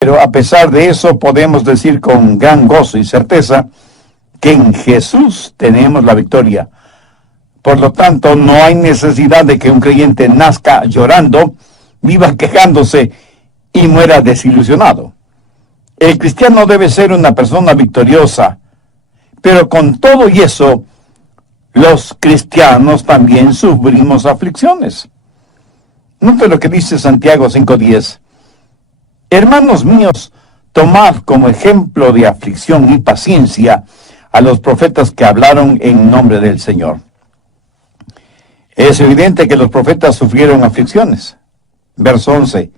Pero a pesar de eso, podemos decir con gran gozo y certeza que en Jesús tenemos la victoria. Por lo tanto, no hay necesidad de que un creyente nazca llorando, viva quejándose y muera desilusionado. El cristiano debe ser una persona victoriosa, pero con todo y eso, los cristianos también sufrimos aflicciones. Note lo que dice Santiago 5:10. Hermanos míos, tomad como ejemplo de aflicción y paciencia a los profetas que hablaron en nombre del Señor. Es evidente que los profetas sufrieron aflicciones. Verso 11.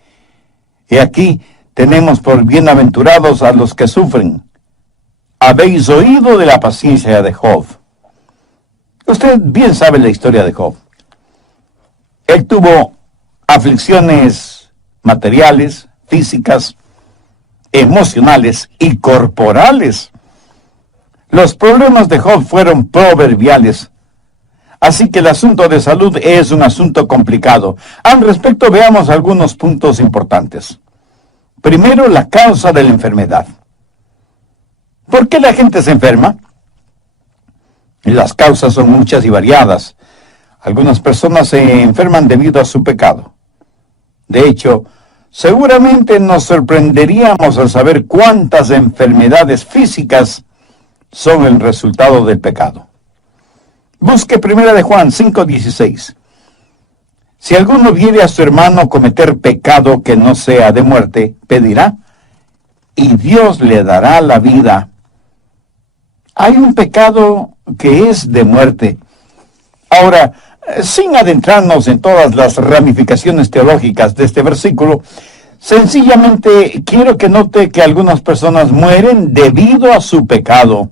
Y aquí tenemos por bienaventurados a los que sufren. Habéis oído de la paciencia de Job. Usted bien sabe la historia de Job. Él tuvo aflicciones materiales, físicas, emocionales y corporales. Los problemas de Job fueron proverbiales. Así que el asunto de salud es un asunto complicado. Al respecto, veamos algunos puntos importantes. Primero, la causa de la enfermedad. ¿Por qué la gente se enferma? Las causas son muchas y variadas. Algunas personas se enferman debido a su pecado. De hecho, seguramente nos sorprenderíamos al saber cuántas enfermedades físicas son el resultado del pecado. Busque 1 de Juan 5:16. Si alguno viere a su hermano cometer pecado que no sea de muerte, pedirá, y Dios le dará la vida. Hay un pecado que es de muerte. Ahora, sin adentrarnos en todas las ramificaciones teológicas de este versículo, sencillamente quiero que note que algunas personas mueren debido a su pecado.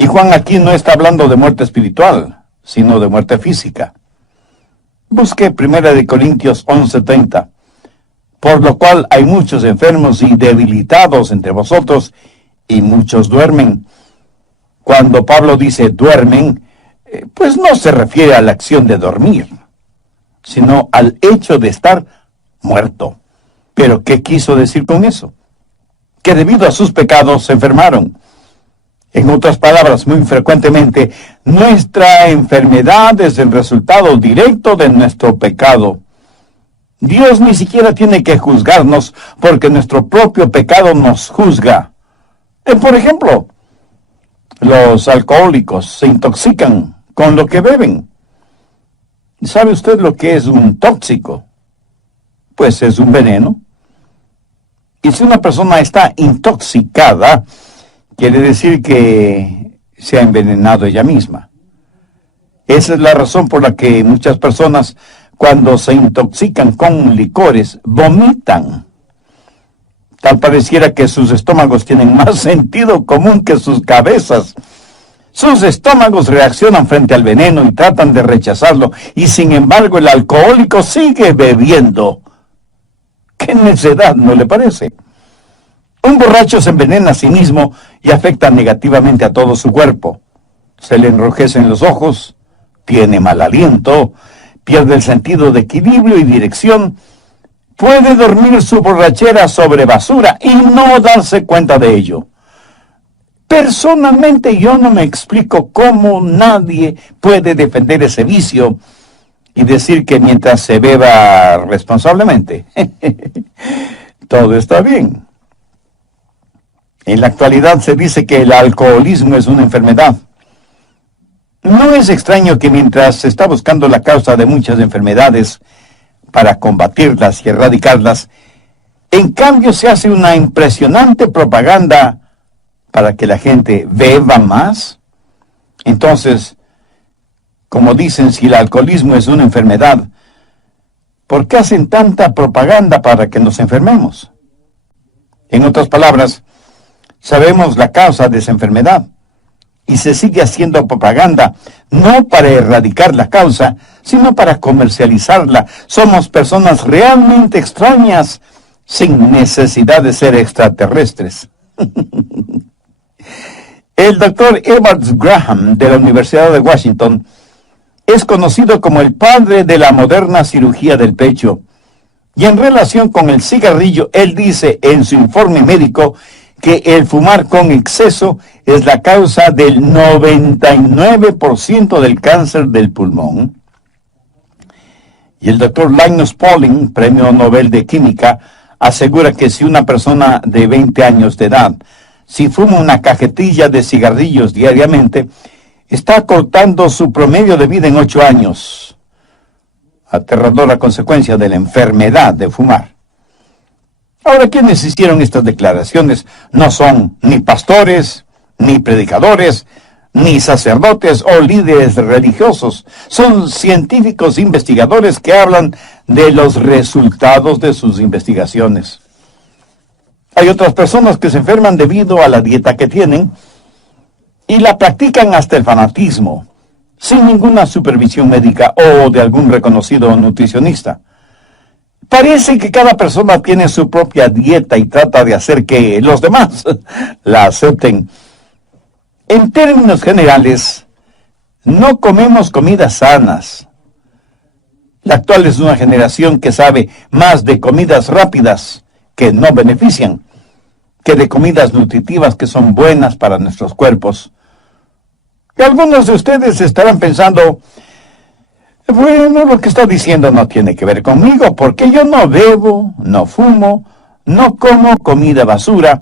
Y Juan aquí no está hablando de muerte espiritual, sino de muerte física. Busque 1 Corintios 11:30. Por lo cual hay muchos enfermos y debilitados entre vosotros, y muchos duermen. Cuando Pablo dice duermen, pues no se refiere a la acción de dormir, sino al hecho de estar muerto. ¿Pero qué quiso decir con eso? Que debido a sus pecados se enfermaron. En otras palabras, muy frecuentemente, nuestra enfermedad es el resultado directo de nuestro pecado. Dios ni siquiera tiene que juzgarnos porque nuestro propio pecado nos juzga. Por ejemplo, los alcohólicos se intoxican con lo que beben. ¿Sabe usted lo que es un tóxico? Pues es un veneno. Y si una persona está intoxicada, quiere decir que se ha envenenado ella misma. Esa es la razón por la que muchas personas, cuando se intoxican con licores, vomitan. Tal pareciera que sus estómagos tienen más sentido común que sus cabezas. Sus estómagos reaccionan frente al veneno y tratan de rechazarlo, y sin embargo el alcohólico sigue bebiendo. ¡Qué necedad!, ¿no le parece? Un borracho se envenena a sí mismo y afecta negativamente a todo su cuerpo. Se le enrojecen los ojos, tiene mal aliento, pierde el sentido de equilibrio y dirección, puede dormir su borrachera sobre basura y no darse cuenta de ello. Personalmente yo no me explico cómo nadie puede defender ese vicio y decir que mientras se beba responsablemente, todo está bien. En la actualidad se dice que el alcoholismo es una enfermedad. No es extraño que mientras se está buscando la causa de muchas enfermedades para combatirlas y erradicarlas, en cambio se hace una impresionante propaganda para que la gente beba más. Entonces, como dicen, si el alcoholismo es una enfermedad, ¿por qué hacen tanta propaganda para que nos enfermemos? En otras palabras, sabemos la causa de esa enfermedad y se sigue haciendo propaganda, no para erradicar la causa, sino para comercializarla. Somos personas realmente extrañas, sin necesidad de ser extraterrestres. El doctor Edwards Graham, de la Universidad de Washington, es conocido como el padre de la moderna cirugía del pecho, Y en relación con el cigarrillo, él dice en su informe médico que el fumar con exceso es la causa del 99% del cáncer del pulmón. Y el doctor Linus Pauling, premio Nobel de Química, asegura que si una persona de 20 años de edad, si fuma una cajetilla de cigarrillos diariamente, está cortando su promedio de vida en 8 años. Aterradora consecuencia de la enfermedad de fumar. Ahora, quienes hicieron estas declaraciones no son ni pastores, ni predicadores, ni sacerdotes o líderes religiosos. Son científicos investigadores que hablan de los resultados de sus investigaciones. Hay otras personas que se enferman debido a la dieta que tienen y la practican hasta el fanatismo, sin ninguna supervisión médica o de algún reconocido nutricionista. Parece que cada persona tiene su propia dieta y trata de hacer que los demás la acepten. En términos generales, no comemos comidas sanas. La actual es una generación que sabe más de comidas rápidas que no benefician, que de comidas nutritivas que son buenas para nuestros cuerpos. Y algunos de ustedes estarán pensando, bueno, lo que está diciendo no tiene que ver conmigo, porque yo no bebo, no fumo, no como comida basura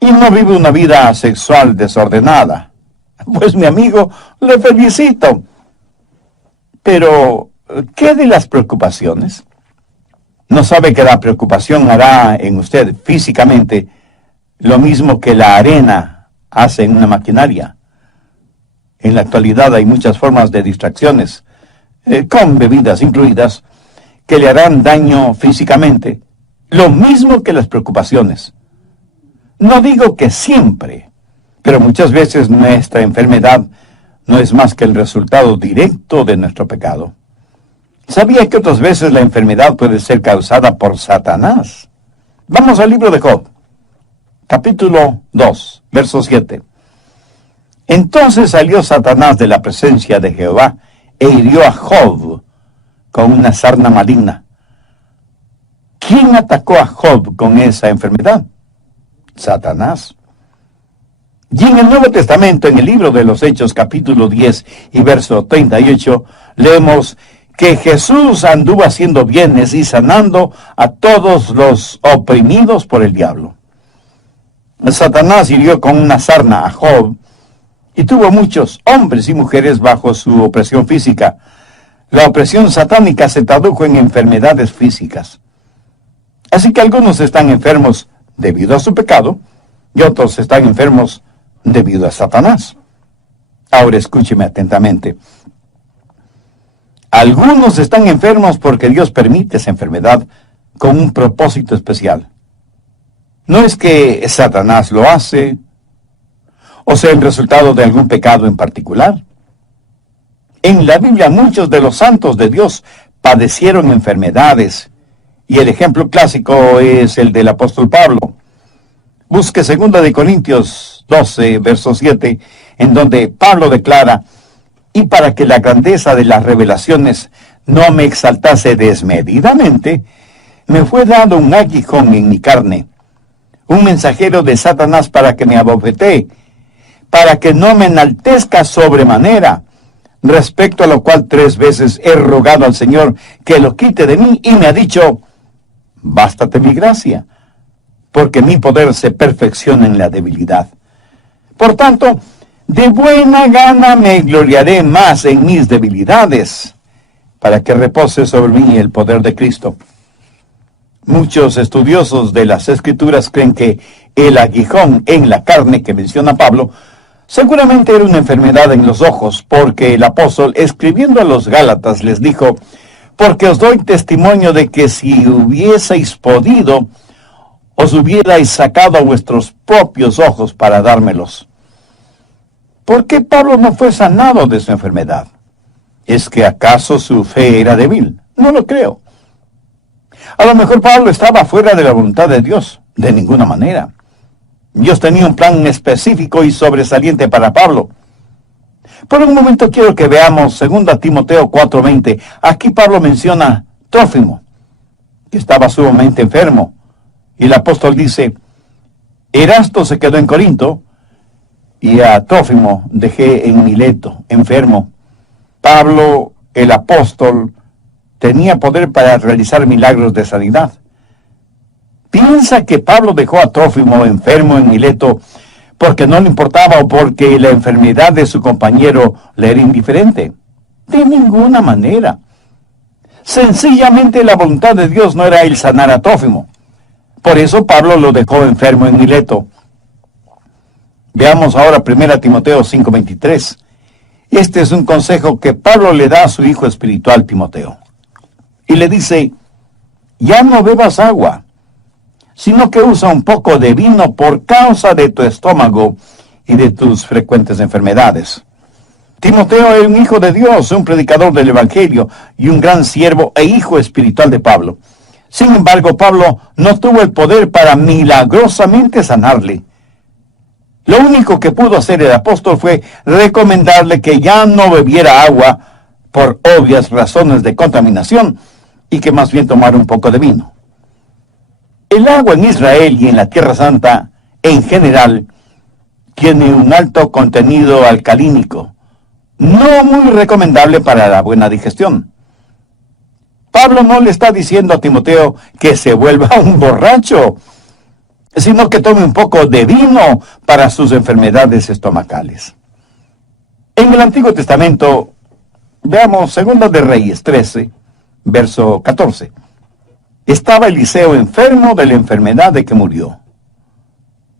y no vivo una vida sexual desordenada. Pues mi amigo, le felicito. Pero, ¿qué de las preocupaciones? ¿No sabe que la preocupación hará en usted físicamente lo mismo que la arena hace en una maquinaria? En la actualidad hay muchas formas de distracciones, con bebidas incluidas, que le harán daño físicamente, lo mismo que las preocupaciones. No digo que siempre, pero muchas veces nuestra enfermedad no es más que el resultado directo de nuestro pecado. ¿Sabía que otras veces la enfermedad puede ser causada por Satanás? Vamos al libro de Job, capítulo 2, verso 7. Entonces salió Satanás de la presencia de Jehová e hirió a Job con una sarna maligna. ¿Quién atacó a Job con esa enfermedad? Satanás. Y en el Nuevo Testamento, en el libro de los Hechos, capítulo 10 y verso 38, leemos que Jesús anduvo haciendo bienes y sanando a todos los oprimidos por el diablo. Satanás hirió con una sarna a Job y tuvo muchos hombres y mujeres bajo su opresión física. La opresión satánica se tradujo en enfermedades físicas. Así que algunos están enfermos debido a su pecado y otros están enfermos debido a Satanás. Ahora escúcheme atentamente. Algunos están enfermos porque Dios permite esa enfermedad con un propósito especial. No es que Satanás lo hace, o sea, el resultado de algún pecado en particular. En la Biblia muchos de los santos de Dios padecieron enfermedades, y el ejemplo clásico es el del apóstol Pablo. Busque 2 Corintios 12, verso 7, en donde Pablo declara, y para que la grandeza de las revelaciones no me exaltase desmedidamente, me fue dado un aguijón en mi carne, un mensajero de Satanás para que me abofetee, para que no me enaltezca sobremanera, respecto a lo cual 3 veces he rogado al Señor que lo quite de mí, y me ha dicho, bástate mi gracia, porque mi poder se perfecciona en la debilidad. Por tanto, de buena gana me gloriaré más en mis debilidades, para que repose sobre mí el poder de Cristo. Muchos estudiosos de las Escrituras creen que el aguijón en la carne que menciona Pablo seguramente era una enfermedad en los ojos, porque el apóstol, escribiendo a los Gálatas, les dijo, porque os doy testimonio de que si hubieseis podido, os hubierais sacado a vuestros propios ojos para dármelos. ¿Por qué Pablo no fue sanado de su enfermedad? ¿Es que acaso su fe era débil? No lo creo. A lo mejor Pablo estaba fuera de la voluntad de Dios. De ninguna manera. Dios tenía un plan específico y sobresaliente para Pablo. Por un momento quiero que veamos 2 Timoteo 4:20. Aquí Pablo menciona Trófimo, que estaba sumamente enfermo. Y el apóstol dice, Erasto se quedó en Corinto y a Trófimo dejé en Mileto, enfermo. Pablo, el apóstol, tenía poder para realizar milagros de sanidad. ¿Piensa que Pablo dejó a Trófimo enfermo en Mileto porque no le importaba o porque la enfermedad de su compañero le era indiferente? De ninguna manera. Sencillamente la voluntad de Dios no era el sanar a Trófimo. Por eso Pablo lo dejó enfermo en Mileto. Veamos ahora 1 Timoteo 5:23. Este es un consejo que Pablo le da a su hijo espiritual Timoteo. Y le dice, ya no bebas agua, sino que usa un poco de vino por causa de tu estómago y de tus frecuentes enfermedades. Timoteo era un hijo de Dios, un predicador del Evangelio y un gran siervo e hijo espiritual de Pablo. Sin embargo, Pablo no tuvo el poder para milagrosamente sanarle. Lo único que pudo hacer el apóstol fue recomendarle que ya no bebiera agua por obvias razones de contaminación y que más bien tomara un poco de vino. El agua en Israel y en la Tierra Santa, en general, tiene un alto contenido alcalínico, no muy recomendable para la buena digestión. Pablo no le está diciendo a Timoteo que se vuelva un borracho, sino que tome un poco de vino para sus enfermedades estomacales. En el Antiguo Testamento, veamos 2 de Reyes 13, verso 14. Estaba Eliseo enfermo de la enfermedad de que murió.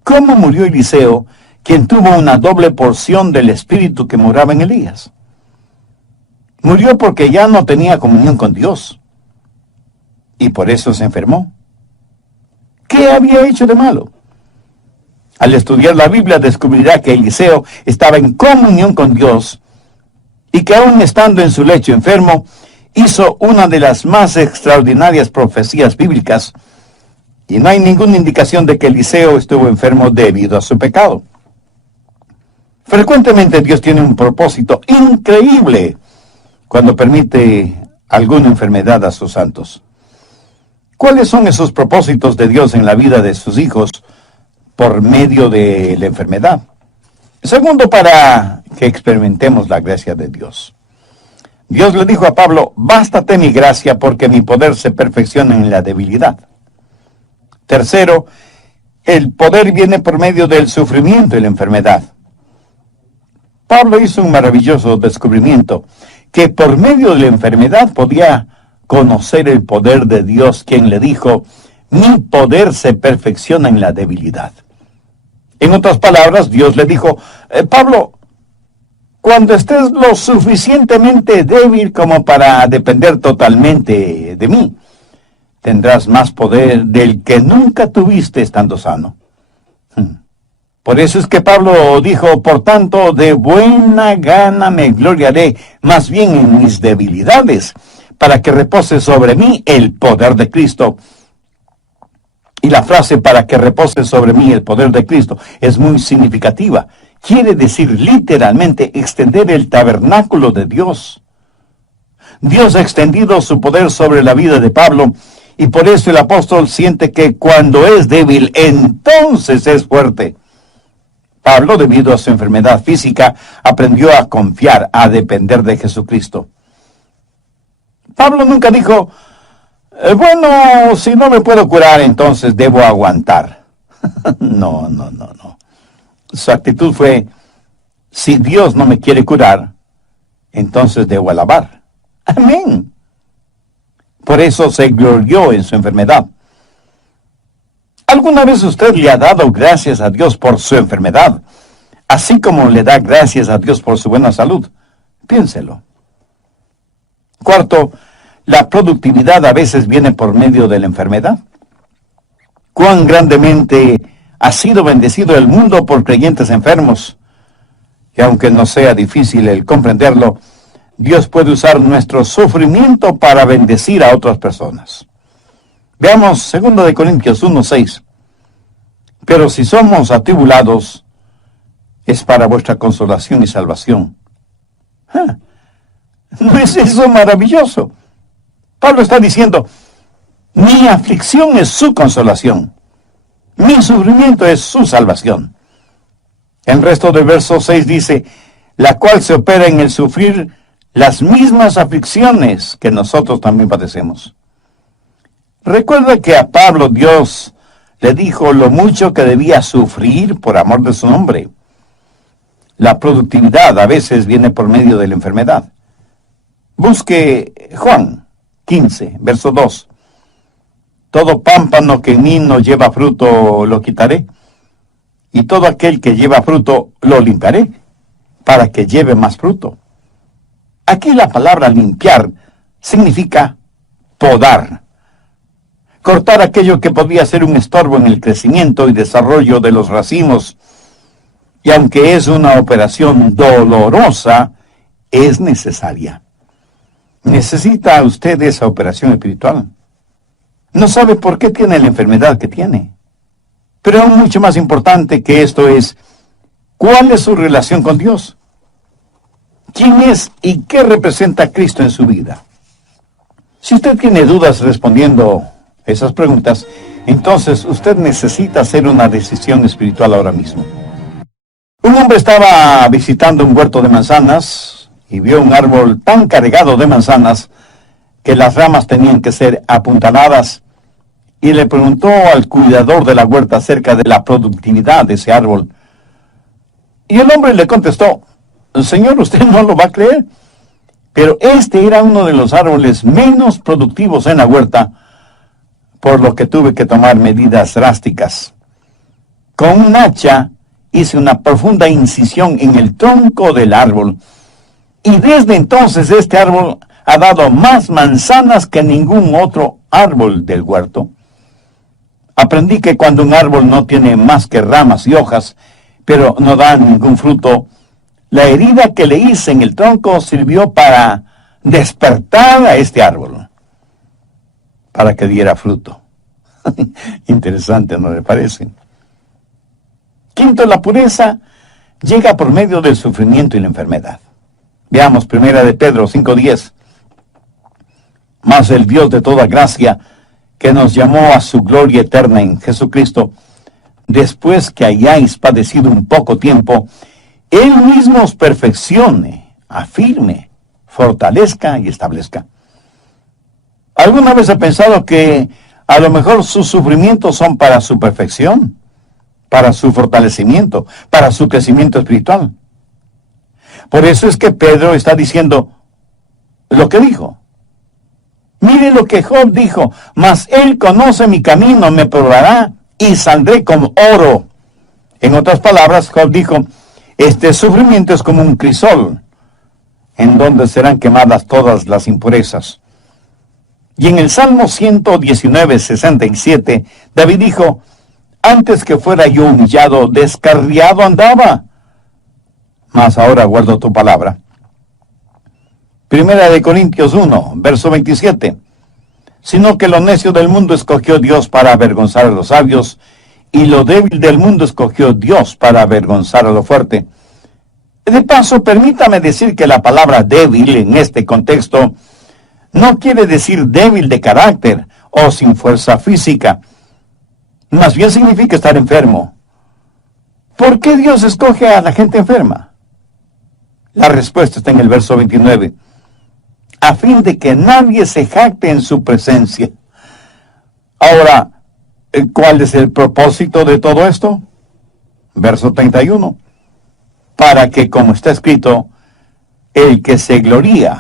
¿Cómo murió Eliseo, quien tuvo una doble porción del espíritu que moraba en Elías? Murió porque ya no tenía comunión con Dios. Y por eso se enfermó. ¿Qué había hecho de malo? Al estudiar la Biblia descubrirá que Eliseo estaba en comunión con Dios y que aún estando en su lecho enfermo, hizo una de las más extraordinarias profecías bíblicas, y no hay ninguna indicación de que Eliseo estuvo enfermo debido a su pecado. Frecuentemente Dios tiene un propósito increíble cuando permite alguna enfermedad a sus santos. ¿Cuáles son esos propósitos de Dios en la vida de sus hijos por medio de la enfermedad? Segundo, para que experimentemos la gracia de Dios. Dios le dijo a Pablo, bástate mi gracia porque mi poder se perfecciona en la debilidad. Tercero, el poder viene por medio del sufrimiento y la enfermedad. Pablo hizo un maravilloso descubrimiento, que por medio de la enfermedad podía conocer el poder de Dios, quien le dijo, mi poder se perfecciona en la debilidad. En otras palabras, Dios le dijo, Pablo, cuando estés lo suficientemente débil como para depender totalmente de mí, tendrás más poder del que nunca tuviste estando sano. Por eso es que Pablo dijo, por tanto, de buena gana me gloriaré, más bien en mis debilidades, para que repose sobre mí el poder de Cristo. Y la frase para que repose sobre mí el poder de Cristo es muy significativa. Quiere decir literalmente extender el tabernáculo de Dios. Dios ha extendido su poder sobre la vida de Pablo, y por eso el apóstol siente que cuando es débil, entonces es fuerte. Pablo, debido a su enfermedad física, aprendió a confiar, a depender de Jesucristo. Pablo nunca dijo, bueno, si no me puedo curar, entonces debo aguantar. No. Su actitud fue, si Dios no me quiere curar, entonces debo alabar. Amén. Por eso se glorió en su enfermedad. ¿Alguna vez usted le ha dado gracias a Dios por su enfermedad, así como le da gracias a Dios por su buena salud? Piénselo. Cuarto, la productividad a veces viene por medio de la enfermedad. ¿Cuán grandemente ha sido bendecido el mundo por creyentes enfermos? Y aunque no sea difícil el comprenderlo, Dios puede usar nuestro sufrimiento para bendecir a otras personas. Veamos 2 Corintios 1:6. Pero si somos atribulados, es para vuestra consolación y salvación. ¿No es eso maravilloso? Pablo está diciendo, Mi aflicción es su consolación. Mi sufrimiento es su salvación. El resto del verso 6 dice, la cual se opera en el sufrir las mismas aflicciones que nosotros también padecemos. Recuerda que a Pablo Dios le dijo lo mucho que debía sufrir por amor de su nombre. La productividad a veces viene por medio de la enfermedad. Busque Juan 15, verso 2. Todo pámpano que en mí no lleva fruto lo quitaré, y todo aquel que lleva fruto lo limpiaré, para que lleve más fruto. Aquí la palabra limpiar significa podar. Cortar aquello que podía ser un estorbo en el crecimiento y desarrollo de los racimos. Y aunque es una operación dolorosa, es necesaria. ¿Necesita usted esa operación espiritual? No sabe por qué tiene la enfermedad que tiene. Pero aún mucho más importante que esto es, ¿cuál es su relación con Dios? ¿Quién es y qué representa Cristo en su vida? Si usted tiene dudas respondiendo esas preguntas, entonces usted necesita hacer una decisión espiritual ahora mismo. Un hombre estaba visitando un huerto de manzanas y vio un árbol tan cargado de manzanas que las ramas tenían que ser apuntaladas, y le preguntó al cuidador de la huerta acerca de la productividad de ese árbol. Y el hombre le contestó, Señor, usted no lo va a creer, pero este era uno de los árboles menos productivos en la huerta, por lo que tuve que tomar medidas drásticas. Con un hacha hice una profunda incisión en el tronco del árbol, y desde entonces este árbol ha dado más manzanas que ningún otro árbol del huerto. Aprendí que cuando un árbol no tiene más que ramas y hojas, pero no da ningún fruto, la herida que le hice en el tronco sirvió para despertar a este árbol, para que diera fruto. Interesante, ¿no le parece? Quinto, la pureza llega por medio del sufrimiento y la enfermedad. Veamos 1 de Pedro 5:10. Mas el Dios de toda gracia, que nos llamó a su gloria eterna en Jesucristo, después que hayáis padecido un poco tiempo, Él mismo os perfeccione, afirme, fortalezca y establezca. ¿Alguna vez ha pensado que a lo mejor sus sufrimientos son para su perfección, para su fortalecimiento, para su crecimiento espiritual? Por eso es que Pedro está diciendo lo que dijo. Mire lo que Job dijo, mas él conoce mi camino, me probará y saldré como oro. En otras palabras, Job dijo, este sufrimiento es como un crisol, en donde serán quemadas todas las impurezas. Y en el Salmo 119:67, David dijo, antes que fuera yo humillado, descarriado andaba, mas ahora guardo tu palabra. 1 de Corintios 1, verso 27. Sino que lo necio del mundo escogió Dios para avergonzar a los sabios, y lo débil del mundo escogió Dios para avergonzar a lo fuerte. De paso, permítame decir que la palabra débil en este contexto no quiere decir débil de carácter o sin fuerza física. Más bien significa estar enfermo. ¿Por qué Dios escoge a la gente enferma? La respuesta está en el verso 29. A fin de que nadie se jacte en su presencia. Ahora, ¿cuál es el propósito de todo esto? Verso 31. Para que, como está escrito, el que se gloríe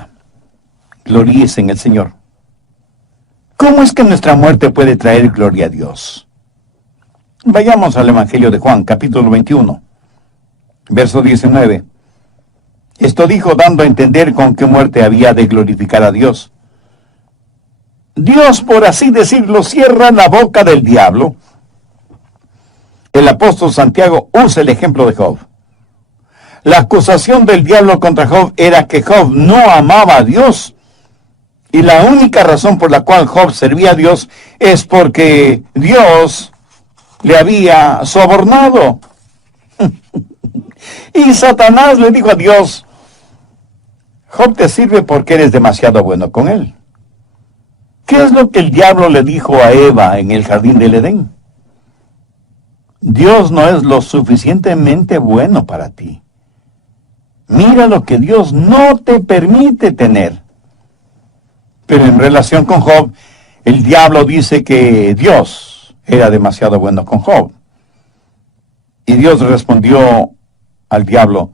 en el Señor. ¿Cómo es que nuestra muerte puede traer gloria a Dios? Vayamos al Evangelio de Juan, capítulo 21, verso 19. Esto dijo dando a entender con qué muerte había de glorificar a Dios. Dios, por así decirlo, cierra la boca del diablo. El apóstol Santiago usa el ejemplo de Job. La acusación del diablo contra Job era que Job no amaba a Dios. Y la única razón por la cual Job servía a Dios es porque Dios le había sobornado. Y Satanás le dijo a Dios, Job te sirve porque eres demasiado bueno con él. ¿Qué es lo que el diablo le dijo a Eva en el jardín del Edén? Dios no es lo suficientemente bueno para ti. Mira lo que Dios no te permite tener. Pero en relación con Job, el diablo dice que Dios era demasiado bueno con Job. Y Dios respondió al diablo: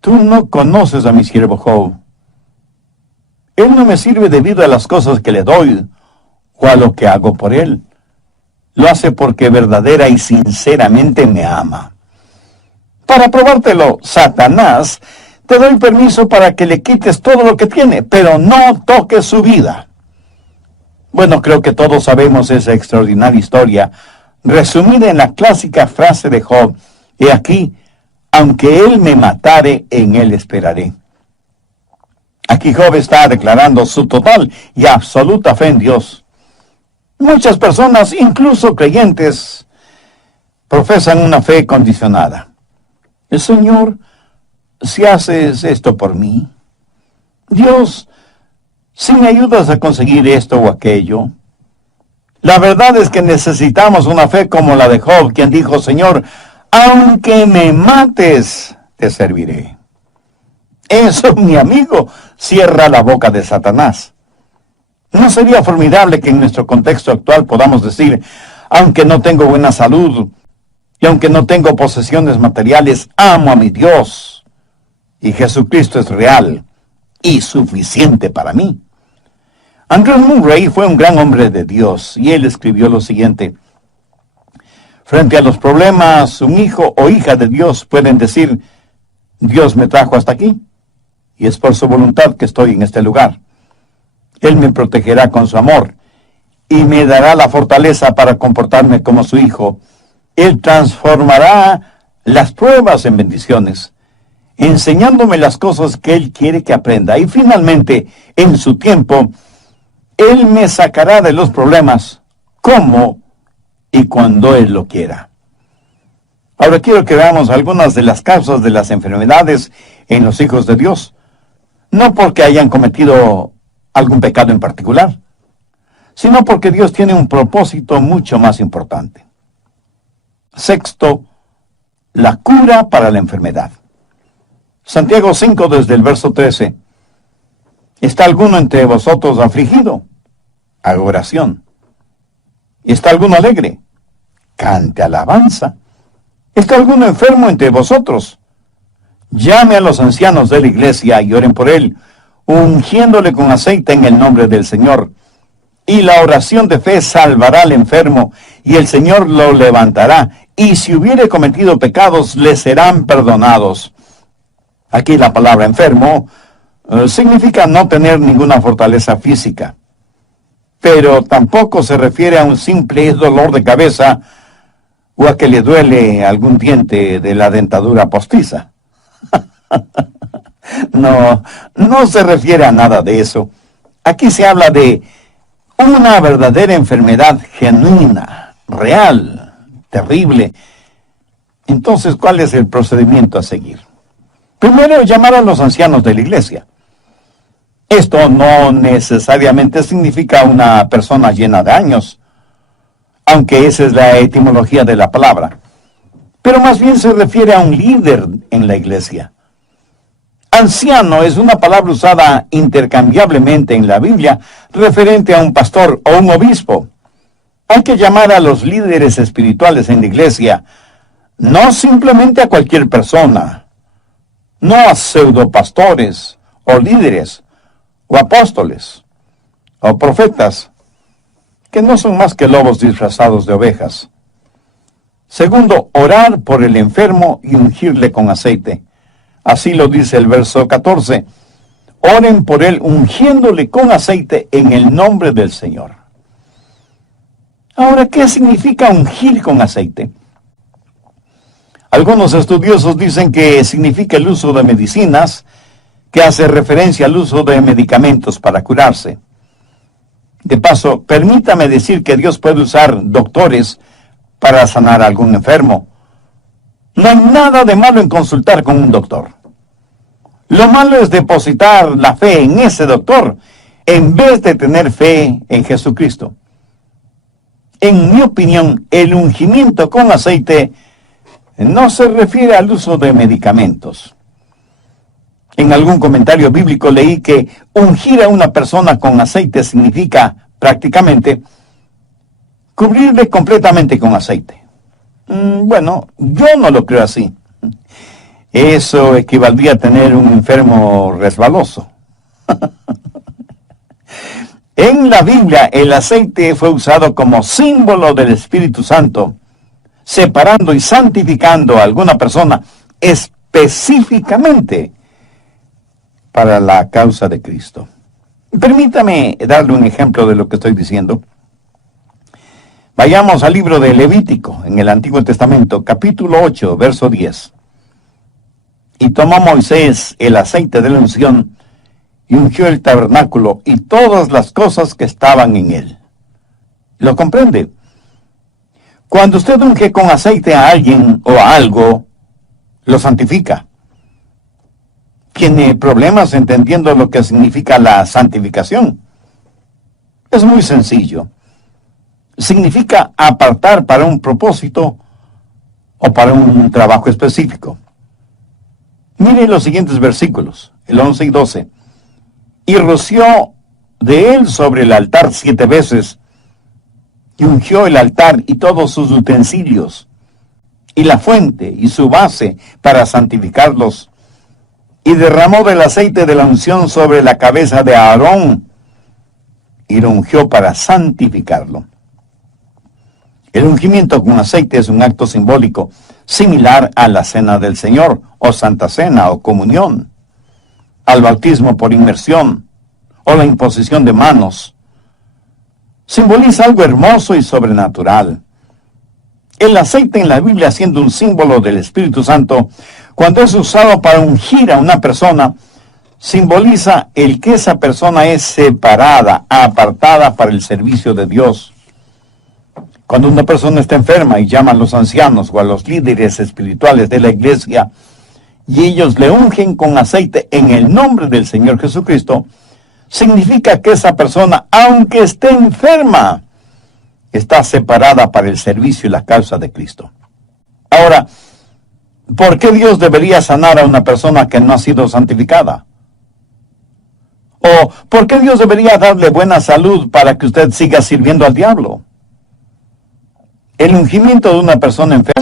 tú no conoces a mi siervo Job. Él no me sirve debido a las cosas que le doy o a lo que hago por él. Lo hace porque verdadera y sinceramente me ama. Para probártelo, Satanás, te doy permiso para que le quites todo lo que tiene, pero no toques su vida. Bueno, creo que todos sabemos esa extraordinaria historia, resumida en la clásica frase de Job: he aquí, aunque él me matare, en él esperaré. Aquí Job está declarando su total y absoluta fe en Dios. Muchas personas, incluso creyentes, profesan una fe condicionada. El Señor, si haces esto por mí, Dios, si me ayudas a conseguir esto o aquello. La verdad es que necesitamos una fe como la de Job, quien dijo: Señor, aunque me mates, te serviré. Eso, mi amigo, cierra la boca de Satanás. ¿No sería formidable que en nuestro contexto actual podamos decir: aunque no tengo buena salud y aunque no tengo posesiones materiales, amo a mi Dios y Jesucristo es real y suficiente para mí? Andrew Murray fue un gran hombre de Dios y él escribió lo siguiente: frente a los problemas, un hijo o hija de Dios pueden decir: Dios me trajo hasta aquí y es por su voluntad que estoy en este lugar. Él me protegerá con su amor y me dará la fortaleza para comportarme como su hijo. Él transformará las pruebas en bendiciones, enseñándome las cosas que Él quiere que aprenda. Y finalmente, en su tiempo, Él me sacará de los problemas como y cuando Él lo quiera. Ahora quiero que veamos algunas de las causas de las enfermedades en los hijos de Dios. No porque hayan cometido algún pecado en particular, sino porque Dios tiene un propósito mucho más importante. Sexto, la cura para la enfermedad. Santiago 5, desde el verso 13. ¿Está alguno entre vosotros afligido? Haga oración. ¿Está alguno alegre? Cante alabanza. ¿Está alguno enfermo entre vosotros? Llame a los ancianos de la iglesia y oren por él, ungiéndole con aceite en el nombre del Señor. Y la oración de fe salvará al enfermo, y el Señor lo levantará, y si hubiere cometido pecados, le serán perdonados. Aquí la palabra enfermo significa no tener ninguna fortaleza física, pero tampoco se refiere a un simple dolor de cabeza o a que le duele algún diente de la dentadura postiza. No se refiere a nada de eso. Aquí se habla de una verdadera enfermedad genuina, real, terrible. Entonces, ¿cuál es el procedimiento a seguir? Primero, llamar a los ancianos de la iglesia. Esto no necesariamente significa una persona llena de años, aunque esa es la etimología de la palabra, pero más bien se refiere a un líder en la iglesia. Anciano es una palabra usada intercambiablemente en la Biblia, referente a un pastor o un obispo. Hay que llamar a los líderes espirituales en la iglesia, no simplemente a cualquier persona, no a pseudopastores o líderes o apóstoles o profetas, que no son más que lobos disfrazados de ovejas. Segundo, orar por el enfermo y ungirle con aceite. Así lo dice el verso 14. Oren por él ungiéndole con aceite en el nombre del Señor. Ahora, ¿qué significa ungir con aceite? Algunos estudiosos dicen que significa el uso de medicinas, que hace referencia al uso de medicamentos para curarse. De paso, permítame decir que Dios puede usar doctores para sanar a algún enfermo. No hay nada de malo en consultar con un doctor. Lo malo es depositar la fe en ese doctor en vez de tener fe en Jesucristo. En mi opinión, el ungimiento con aceite no se refiere al uso de medicamentos. En algún comentario bíblico leí que ungir a una persona con aceite significa prácticamente cubrirle completamente con aceite. Bueno, yo no lo creo así. Eso equivaldría a tener un enfermo resbaloso. En la Biblia, el aceite fue usado como símbolo del Espíritu Santo, separando y santificando a alguna persona específicamente para la causa de Cristo. Permítame darle un ejemplo de lo que estoy diciendo. Vayamos al libro de Levítico, en el Antiguo Testamento, capítulo 8, verso 10. Y tomó Moisés el aceite de la unción, y ungió el tabernáculo y todas las cosas que estaban en él. ¿Lo comprende? Cuando usted unge con aceite a alguien o a algo, lo santifica. ¿Tiene problemas entendiendo lo que significa la santificación? Es muy sencillo. Significa apartar para un propósito o para un trabajo específico. Mire los siguientes versículos, el 11 y 12. Y roció de él sobre el altar 7 veces, y ungió el altar y todos sus utensilios, y la fuente y su base para santificarlos, y derramó del aceite de la unción sobre la cabeza de Aarón, y lo ungió para santificarlo. El ungimiento con aceite es un acto simbólico, similar a la Cena del Señor, o Santa Cena, o Comunión, al bautismo por inmersión, o la imposición de manos. Simboliza algo hermoso y sobrenatural. El aceite en la Biblia, siendo un símbolo del Espíritu Santo, cuando es usado para ungir a una persona, simboliza el que esa persona es separada, apartada para el servicio de Dios. Cuando una persona está enferma y llama a los ancianos o a los líderes espirituales de la iglesia, y ellos le ungen con aceite en el nombre del Señor Jesucristo, significa que esa persona, aunque esté enferma, está separada para el servicio y la causa de Cristo. Ahora, ¿por qué Dios debería sanar a una persona que no ha sido santificada? ¿O por qué Dios debería darle buena salud para que usted siga sirviendo al diablo? El ungimiento de una persona enferma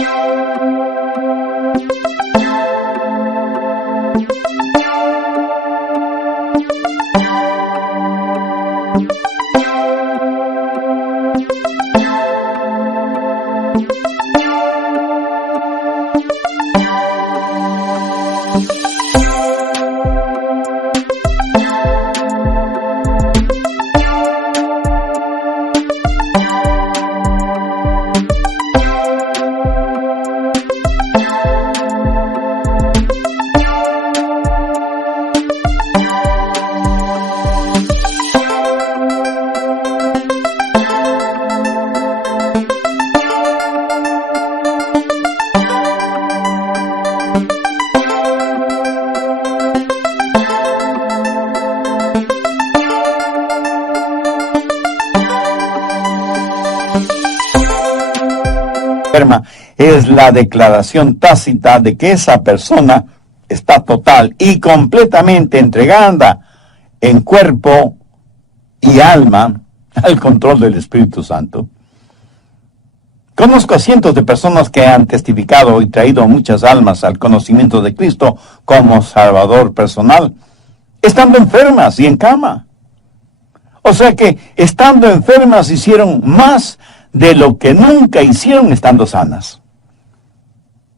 es la declaración tácita de que esa persona está total y completamente entregada en cuerpo y alma al control del Espíritu Santo. Conozco a cientos de personas que han testificado y traído muchas almas al conocimiento de Cristo como Salvador personal, estando enfermas y en cama. O sea que, estando enfermas, hicieron más de lo que nunca hicieron estando sanas.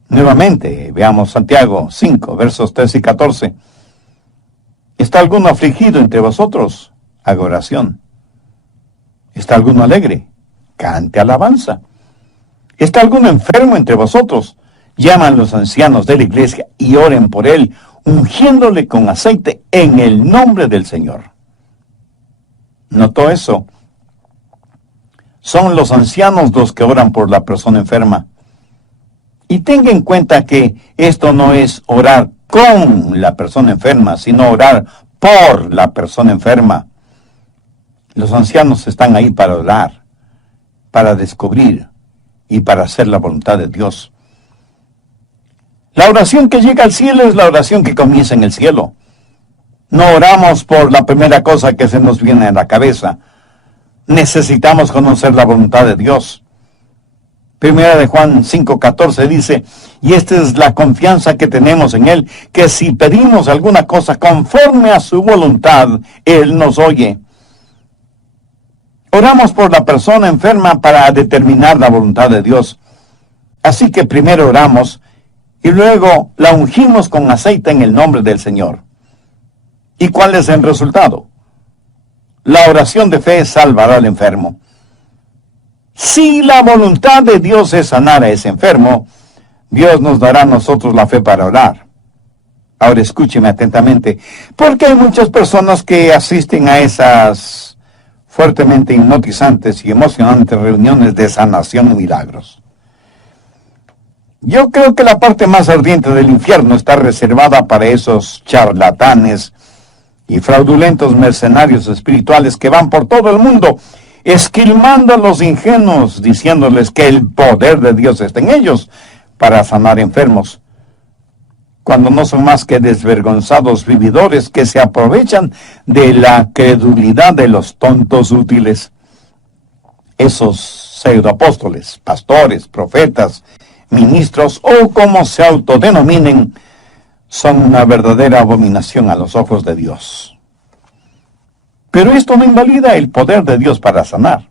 Nuevamente, veamos Santiago 5, versos 13 y 14. ¿Está alguno afligido entre vosotros? Haga oración. ¿Está alguno alegre? Cante alabanza. ¿Está alguno enfermo entre vosotros? Llaman los ancianos de la iglesia y oren por él, ungiéndole con aceite en el nombre del Señor. ¿Notó eso? Son los ancianos los que oran por la persona enferma. Y tenga en cuenta que esto no es orar con la persona enferma, sino orar por la persona enferma. Los ancianos están ahí para orar, para descubrir y para hacer la voluntad de Dios. La oración que llega al cielo es la oración que comienza en el cielo. No oramos por la primera cosa que se nos viene a la cabeza. Necesitamos conocer la voluntad de Dios. Primera de Juan 5:14 dice, y esta es la confianza que tenemos en Él, que si pedimos alguna cosa conforme a su voluntad, Él nos oye. Oramos por la persona enferma para determinar la voluntad de Dios. Así que primero oramos y luego la ungimos con aceite en el nombre del Señor. ¿Y cuál es el resultado? La oración de fe salvará al enfermo. Si la voluntad de Dios es sanar a ese enfermo, Dios nos dará a nosotros la fe para orar. Ahora escúcheme atentamente, porque hay muchas personas que asisten a esas fuertemente hipnotizantes y emocionantes reuniones de sanación y milagros. Yo creo que la parte más ardiente del infierno está reservada para esos charlatanes y fraudulentos mercenarios espirituales que van por todo el mundo esquilmando a los ingenuos, diciéndoles que el poder de Dios está en ellos para sanar enfermos, cuando no son más que desvergonzados vividores que se aprovechan de la credulidad de los tontos útiles. Esos pseudoapóstoles, pastores, profetas, ministros o como se autodenominen, son una verdadera abominación a los ojos de Dios. Pero esto no invalida el poder de Dios para sanar.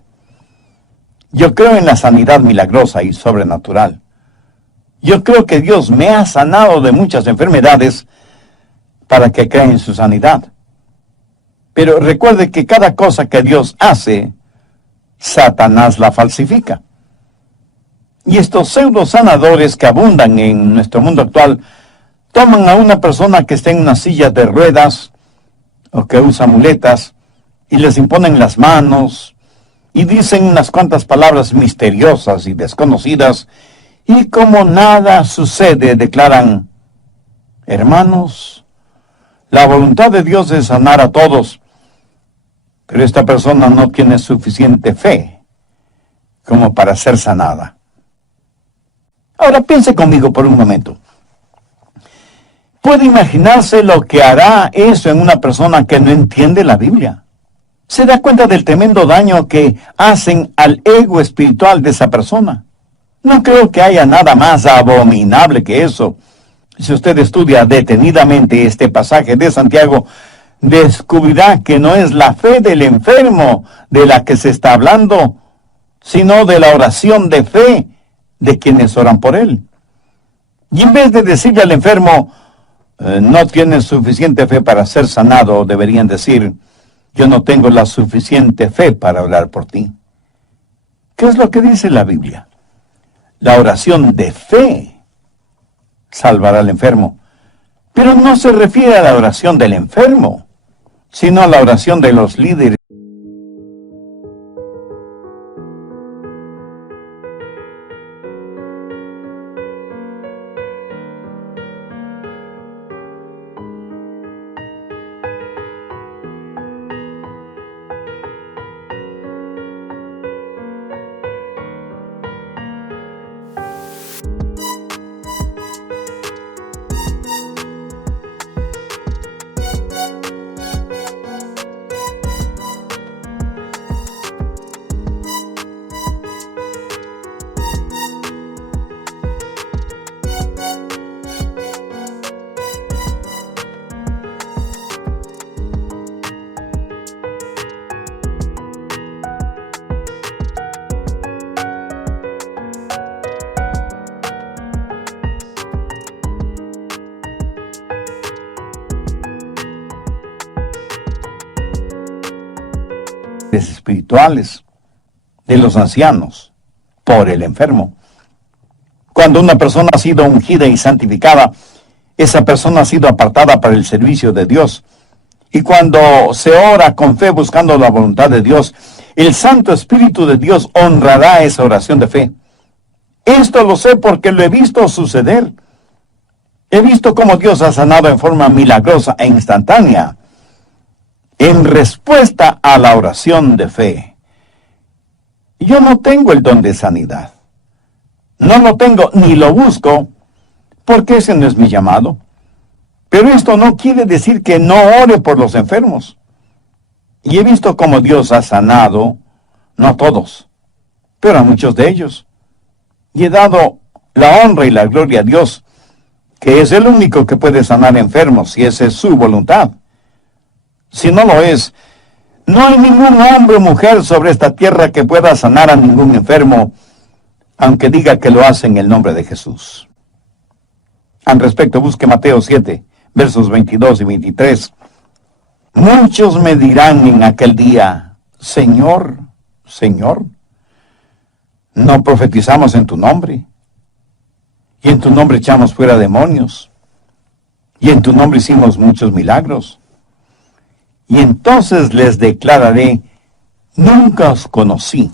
Yo creo en la sanidad milagrosa y sobrenatural. Yo creo que Dios me ha sanado de muchas enfermedades para que crea en su sanidad. Pero recuerde que cada cosa que Dios hace, Satanás la falsifica. Y estos pseudo sanadores que abundan en nuestro mundo actual, toman a una persona que está en una silla de ruedas o que usa muletas y les imponen las manos y dicen unas cuantas palabras misteriosas y desconocidas y como nada sucede, declaran, hermanos, la voluntad de Dios es sanar a todos, pero esta persona no tiene suficiente fe como para ser sanada. Ahora piense conmigo por un momento. ¿Puede imaginarse lo que hará eso en una persona que no entiende la Biblia? ¿Se da cuenta del tremendo daño que hacen al ego espiritual de esa persona? No creo que haya nada más abominable que eso. Si usted estudia detenidamente este pasaje de Santiago, descubrirá que no es la fe del enfermo de la que se está hablando, sino de la oración de fe de quienes oran por él. Y en vez de decirle al enfermo, no tienes suficiente fe para ser sanado, deberían decir, yo no tengo la suficiente fe para orar por ti. ¿Qué es lo que dice la Biblia? La oración de fe salvará al enfermo. Pero no se refiere a la oración del enfermo, sino a la oración de los líderes. Espirituales de los ancianos por el enfermo. Cuando una persona ha sido ungida y santificada, esa persona ha sido apartada para el servicio de Dios. Y cuando se ora con fe buscando la voluntad de Dios, el Santo Espíritu de Dios honrará esa oración de fe. Esto lo sé porque lo he visto suceder. He visto cómo Dios ha sanado en forma milagrosa e instantánea en respuesta a la oración de fe. Yo no tengo el don de sanidad. No lo tengo ni lo busco, porque ese no es mi llamado. Pero esto no quiere decir que no ore por los enfermos. Y he visto cómo Dios ha sanado, no a todos, pero a muchos de ellos. Y he dado la honra y la gloria a Dios, que es el único que puede sanar enfermos, si esa es su voluntad. Si no lo es, no hay ningún hombre o mujer sobre esta tierra que pueda sanar a ningún enfermo, aunque diga que lo hace en el nombre de Jesús. Al respecto, busque Mateo 7, versos 22 y 23. Muchos me dirán en aquel día, Señor, Señor, ¿no profetizamos en tu nombre? Y en tu nombre echamos fuera demonios. Y en tu nombre hicimos muchos milagros. Y entonces les declararé, nunca os conocí.